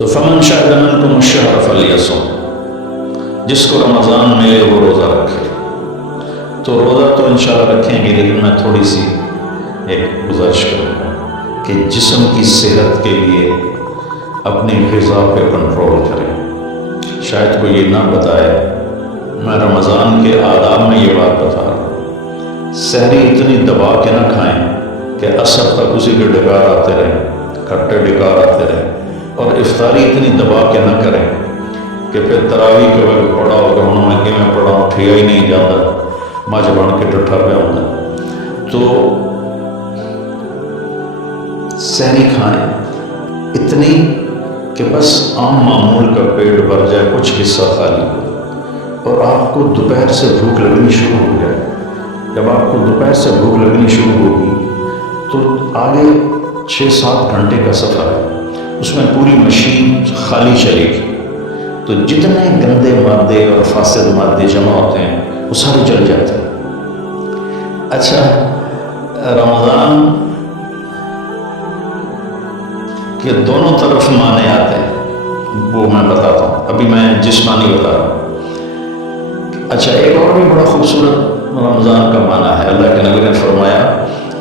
تو فمن شهد منکم الشہر فلیصم، جس کو رمضان ملے وہ روزہ رکھے۔ تو روزہ تو انشاءاللہ رکھیں گے، لیکن میں تھوڑی سی ایک گزارش کروں گا کہ جسم کی صحت کے لیے اپنی غذا پہ کنٹرول کریں۔ شاید کوئی یہ نہ بتائے، میں رمضان کے آداب میں یہ بات بتا رہا ہوں، سحری اتنی دبا کے نہ کھائیں کہ عصر تک اسی کے ڈکار آتے رہیں، کھٹے ڈکار آتے رہیں، اور افطاری اتنی دبا کے نہ کریں کہ پھر تراویح کے وقت پڑھا ہوگا ہوں میں کہ میں پڑھا ہوں ٹھیا ہی نہیں جاتا، مجھ بن کے ٹٹھا پہ ہوتا۔ تو سحری کھائیں اتنی کہ بس عام معمول کا پیٹ بھر جائے، کچھ حصہ خالی ہو، اور آپ کو دوپہر سے بھوک لگنی شروع ہو جائے۔ جب آپ کو دوپہر سے بھوک لگنی شروع ہوگی تو آگے 6-7 گھنٹے کا سفر ہے، اس میں پوری مشین خالی چلے گی، تو جتنے گندے مادے اور فاسد مادے جمع ہوتے ہیں وہ سارے جل جاتے ہیں۔ اچھا، رمضان کے دونوں طرف معنی آتے ہیں، وہ میں بتاتا ہوں، ابھی میں جسمانی بتا رہا ہوں۔ اچھا، ایک اور بھی بڑا خوبصورت رمضان کا معنی ہے۔ اللہ کے نبی نے فرمایا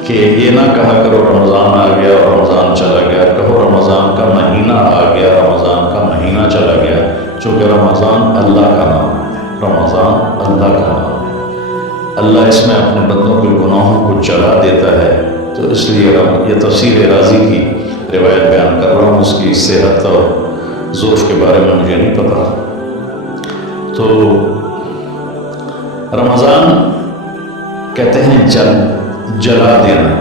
کہ یہ نہ کہا کرو رمضان آ گیا اور رمضان چلا گیا، کہو رمضان کا مہینہ آ گیا، رمضان کا مہینہ چلا گیا، چونکہ رمضان اللہ کا نام ہے، رمضان اللہ کا نام ہے۔ اللہ اس میں اپنے بندوں کے گناہوں کو جلا دیتا ہے، تو اس لیے یہ تفسیر رازی کی روایت بیان کر رہا ہوں، اس کی صحت اور ظروف کے بارے میں مجھے نہیں پتا۔ تو رمضان کہتے ہیں جلا دینا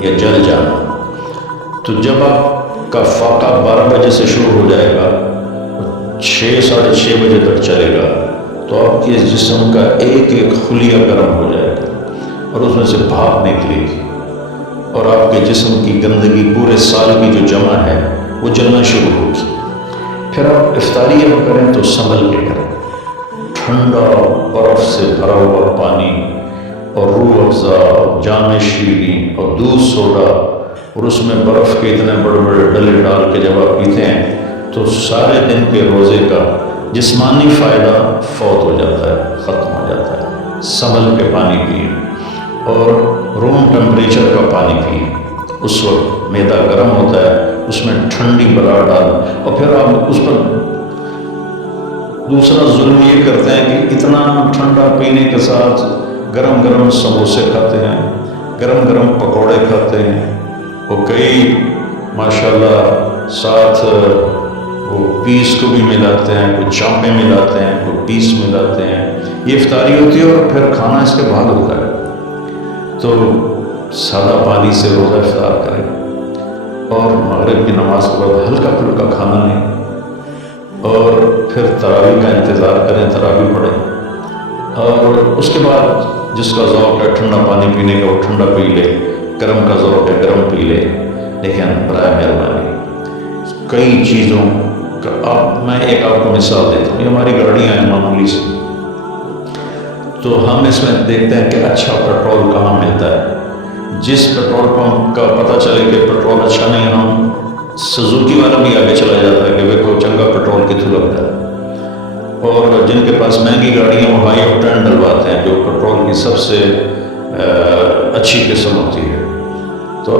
یا جل جانا۔ تو جب آپ کا فاقہ 12 بجے سے شروع ہو جائے گا، 6-6:30 بجے تک چلے گا، تو آپ کے جسم کا ایک ایک خلیہ گرم ہو جائے گا اور اس میں سے بھاپ نکلے گی، اور آپ کے جسم کی گندگی پورے سال کی جو جمع ہے وہ جلنا شروع ہوگی۔ پھر آپ افطاری جب کریں تو سنبھل کے کریں، ٹھنڈا برف سے بھرا ہوا پانی اور روح افزا اور جام شیریں اور دودھ سوڈا، اور اس میں برف کے اتنے بڑے بڑے ڈلے ڈال کے جب آپ پیتے ہیں تو سارے دن کے روزے کا جسمانی فائدہ فوت ہو جاتا ہے، ختم ہو جاتا ہے۔ سنبھل کے پانی پئیں اور روم ٹمپریچر کا پانی پئیں، اس وقت معدہ گرم ہوتا ہے، اس میں ٹھنڈی بلا ڈال، اور پھر آپ اس پر دوسرا ظلم یہ کرتے ہیں کہ اتنا ٹھنڈا پینے کے ساتھ گرم گرم سموسے کھاتے ہیں، گرم گرم پکوڑے کھاتے ہیں، اور کئی ماشاءاللہ ساتھ وہ پیس کو بھی ملاتے ہیں، کوئی چاپیں ملاتے ہیں، کوئی پیس ملاتے ہیں۔ یہ افطاری ہوتی ہے اور پھر کھانا اس کے بعد ہوتا ہے۔ تو سادہ پانی سے روزہ افطار کریں، اور مغرب کی نماز کے بعد ہلکا پھلکا کھانا لیں، اور پھر تراویح کا انتظار کریں، تراویح پڑھیں، اور اس کے بعد جس کا ذوق ہے ٹھنڈا پانی پینے کا وہ ٹھنڈا پی لے، گرم کا ذوق ہے گرم پی لے، لیکن برائے مہربانی کئی چیزوں کا میں ایک آپ کو مثال دیتا ہوں۔ یہ ہماری گاڑیاں ہیں معمولی سی، تو ہم اس میں دیکھتے ہیں کہ اچھا پیٹرول کہاں ملتا ہے۔ جس پیٹرول پمپ کا پتہ چلے کہ پیٹرول اچھا نہیں ہے، ہم سزوکی والا بھی آگے چلا جاتا ہے کہ دیکھو چنگا پیٹرول کتوں لگتا ہے، اور جن کے پاس مہنگی گاڑیاں وہ ہائی آکٹین ڈلواتے ہیں جو پیٹرول کی سب سے اچھی قسم ہوتی ہے۔ تو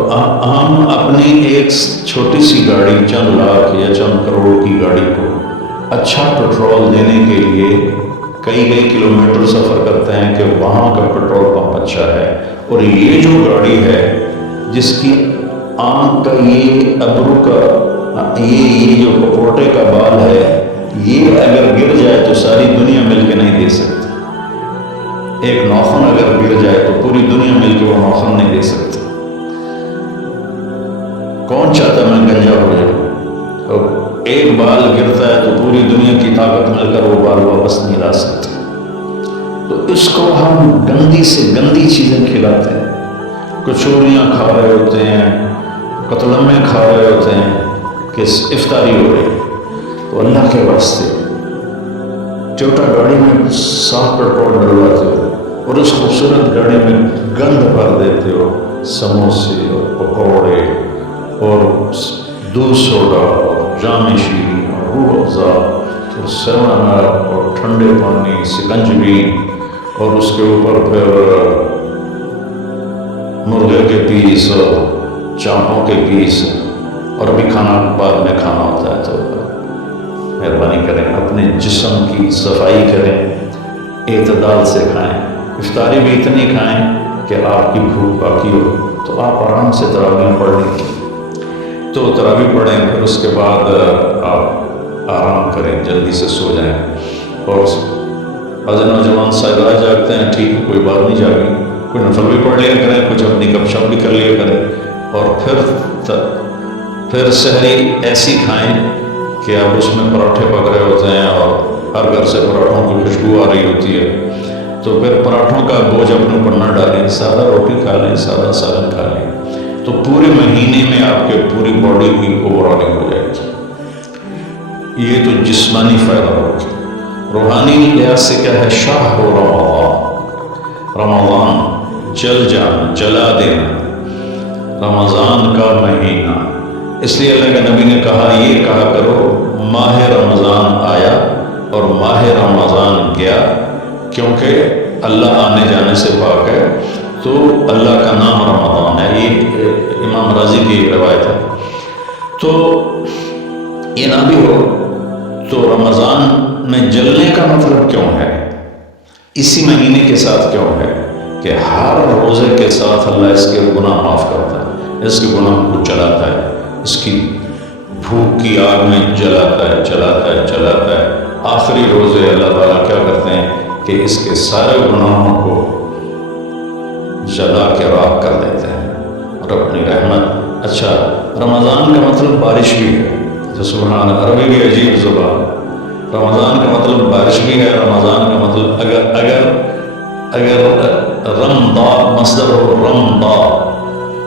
ہم اپنی ایک چھوٹی سی گاڑی، چند لاکھ یا چند کروڑ کی گاڑی کو اچھا پیٹرول دینے کے لیے کئی کلومیٹر سفر کرتے ہیں کہ وہاں کا پیٹرول پمپ اچھا ہے، اور یہ جو گاڑی ہے جس کی آنکھ کا یہ ابرو کا یہ جو پپوٹے کا بال ہے، یہ اگر گر جائے تو ساری دنیا مل کے نہیں دے سکتی۔ ایک ناخن اگر گر جائے تو پوری دنیا مل کے وہ ناخن نہیں دے سکتی۔ کون چاہتا میں گنجا ہو جاؤں؟ اور ایک بال گرتا ہے تو پوری دنیا کی طاقت مل کر وہ بال واپس نہیں لا سکتی۔ تو اس کو ہم گندی سے گندی چیزیں کھلاتے ہیں، کچوریاں کھا رہے ہوتے ہیں، قتلمے کھا رہے ہوتے ہیں کہ افطاری ہو رہی۔ تو اللہ کے واسطے ٹویوٹا گاڑی میں صاف پیٹرول ڈلواتے ہو اور اس خوبصورت گاڑی میں گند بھر دیتے ہو، سموسے اور پکوڑے اور دودھ سوڈا اور جام شیریں اور روح افزا اور سیون اور ٹھنڈے پانی سکنجبی اور اس کے اوپر پھر مرغے کے پیس اور چاپوں کے پیس، اور ابھی کھانا بعد میں کھانا ہوتا ہے، تو مہربانی کریں اپنے جسم کی صفائی کریں، اعتدال سے کھائیں، افطاری بھی اتنی کھائیں کہ آپ کی بھوک باقی ہو، تو آپ آرام سے تراویح پڑھ لیں، تو تراویح پڑھیں، پھر اس کے بعد آپ آرام کریں، جلدی سے سو جائیں، اور بعض نوجوان سائرہ جاگتے ہیں، ٹھیک ہے کوئی بات نہیں، جاگیں، کوئی نفل بھی پڑھ لیا کریں، کچھ اپنی گپ شپ بھی کر لیا کریں، اور پھر سحری ایسی کھائیں کہ اب اس میں پراٹھے پک رہے ہوتے ہیں اور ہر گھر سے پراٹھوں کی خوشبو آ رہی ہوتی ہے، تو پھر پراٹھوں کا بوجھ اپنے اوپر نہ ڈالیں، سادہ روٹی کھا لیں، سادہ سالن کھا لیں، تو پورے مہینے میں آپ کے پوری باڈی کی اوورالنگ ہو جائے گی۔ یہ تو جسمانی فائدہ ہوگا۔ روحانی لحاظ سے کیا ہے؟ شہر رمضان، رمضان جل جانا، جلا دینا، رمضان کا مہینہ، اس لیے اللہ کے نبی نے کہا، یہ کہا کرو ماہ رمضان آیا اور ماہ رمضان گیا، کیونکہ اللہ آنے جانے سے پاک ہے، تو اللہ کا نام رمضان ہے، یہ امام رازی کی روایت ہے۔ تو یہ نہ بھی ہو تو رمضان میں جلنے کا مطلب کیوں ہے؟ اسی مہینے کے ساتھ کیوں ہے کہ ہر روزے کے ساتھ اللہ اس کے گناہ معاف کرتا ہے، اس کے گناہ کو جلاتا ہے، اس کی بھوک کی آگ میں جلاتا ہے، جلاتا ہے، جلاتا ہے۔ آخری روزے اللہ تعالیٰ کیا کرتے ہیں کہ اس کے سارے گناہوں کو جلا کے راکھ کر دیتے ہیں، اور اپنی رحمت۔ اچھا، رمضان کا مطلب بارش بھی ہے، جو سبحان، عربی بھی عجیب زبان، رمضان کا مطلب بارش بھی ہے، رمضان کا مطلب اگر رمضا مصدر ہو، رمضا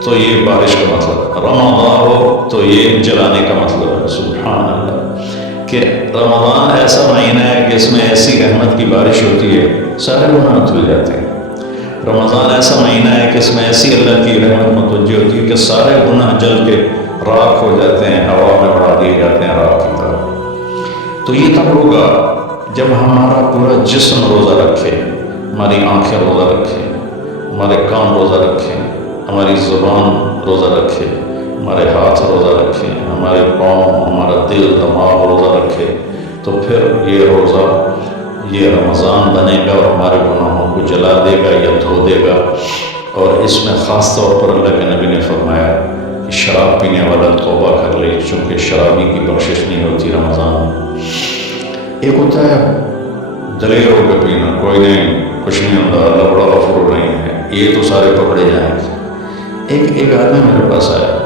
تو یہ بارش کا مطلب، رمضا ہو تو یہ جلانے کا مطلب ہے۔ سبحان اللہ، کہ رمضان ایسا مہینہ ہے کہ اس میں ایسی رحمت کی بارش ہوتی ہے، سارے گناہ دھل جاتے ہیں۔ رمضان ایسا مہینہ ہے کہ اس میں ایسی اللہ کی رحمت متوجہ ہوتی ہے کہ سارے گناہ جل کے راکھ ہو جاتے ہیں، ہوا میں اڑا دیے جاتے ہیں راکھ کی طرح۔ تو یہ تب ہوگا جب ہمارا پورا جسم روزہ رکھے، ہماری آنکھیں روزہ رکھیں، ہمارے کان روزہ رکھیں، ہماری زبان روزہ رکھے، ہمارے ہاتھ روزہ رکھیں، ہمارے پاؤں، ہمارا دل دماغ روزہ رکھے، تو پھر یہ روزہ، یہ رمضان بنے گا اور ہمارے گناہوں کو جلا دے گا یا دھو دے گا۔ اور اس میں خاص طور پر اللہ کے نبی نے فرمایا کہ شراب پینے والا توبہ کر لے، چونکہ شرابی کی بخشش نہیں ہوتی رمضان میں۔ ایک ہوتا ہے دلیر ہو کے پینا، کوئی نہیں، کچھ نہیں ہوتا، اللہ بڑا غفور رحیم ہے، یہ تو سارے پکڑے جائیں گے۔ ایک آدمی میرے پاس آیا،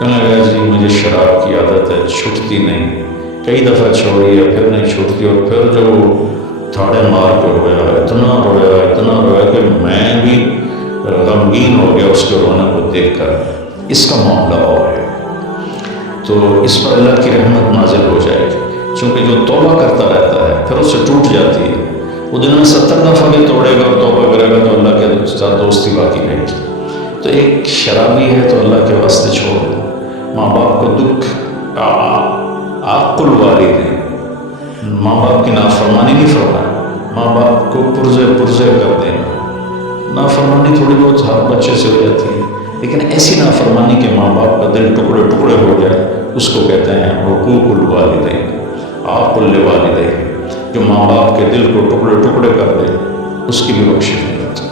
کہنے لگا جی مجھے شراب کی عادت ہے، چھوٹتی نہیں، کئی دفعہ چھوڑی ہے پھر نہیں چھوٹتی، اور پھر جو تھاڑے مار کے رویا اتنا کہ میں بھی غمگین ہو گیا اس کے رونے کو دیکھ کر، اس کا معاملہ اور ہے، تو اس پر اللہ کی رحمت نازل ہو جائے گی، چونکہ جو توبہ کرتا رہتا ہے پھر اس سے ٹوٹ جاتی ہے، وہ دن میں 70 دفعہ بھی توڑے گا اور توبہ کرے گا تو اللہ کے ساتھ دوستی باقی رہے گی۔ تو ایک شرابی ہے تو اللہ کے واسطے چھوڑ دو، ماں باپ کو دکھ، عاقل والدین، ماں باپ کی نافرمانی نہیں فرمایا، ماں باپ کو پرزے کر دینا، نافرمانی تھوڑی بہت ہر بچے سے ہو جاتی ہے، لیکن ایسی نافرمانی کہ ماں باپ کا دل ٹکڑے ٹکڑے ہو جائے، اس کو کہتے ہیں حقوق الوالدین، عاق الوالدین، جو ماں باپ کے دل کو ٹکڑے ٹکڑے کر دے، اس کی بھی بخشش نہیں ہوتی۔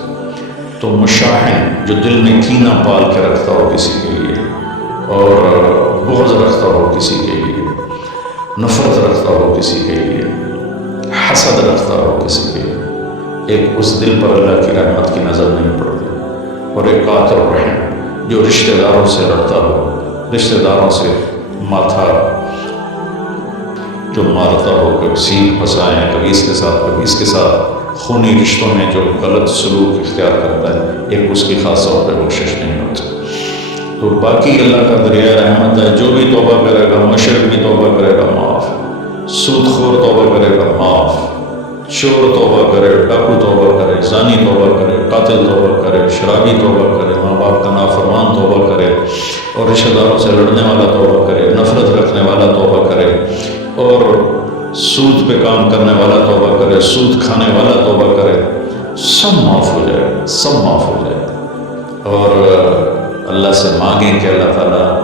تو مشاحن، جو دل میں کینہ پال کے رکھتا ہو کسی کے لیے، اور بغض رکھتا ہو کسی کے لیے، نفرت رکھتا ہو کسی کے لیے، حسد رکھتا ہو کسی کے لیے، ایک اس دل پر اللہ کی رحمت کی نظر نہیں پڑتی۔ اور ایک قاطع الرحم، جو رشتہ داروں سے لڑتا ہو، رشتہ داروں سے ماتھا جو مارتا ہو، کبھی سین پھنسائے ہیں، کبھی اس کے ساتھ کبھی اس کے ساتھ، خونی رشتوں میں جو غلط سلوک اختیار کرتا ہے، ایک اس کی خاص طور پہ بخشش نہیں ہوتی۔ تو باقی اللہ کا دریائے رحمت ہے، جو بھی توبہ کرے گا، مشرک بھی توبہ کرے گا معاف، سود خور توبہ کرے گا معاف، چور توبہ کرے، ڈاکو توبہ کرے، زانی توبہ کرے، قاتل توبہ کرے، شرابی توبہ کرے، ماں باپ کا نافرمان توبہ کرے، اور رشتہ داروں سے لڑنے والا توبہ کرے، نفرت رکھنے والا توبہ سود پہ کام کرنے والا توبہ کرے، سود کھانے والا توبہ کرے، سب معاف ہو جائے، سب معاف ہو جائے۔ اور اللہ سے مانگیں کہ اللہ تعالیٰ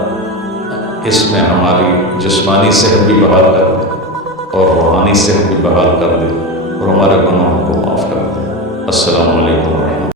اس میں ہماری جسمانی صحت بھی بحال کر دے اور روحانی صحت بھی بحال کر دے اور ہمارے گناہوں کو معاف کر دے۔ السلام علیکم۔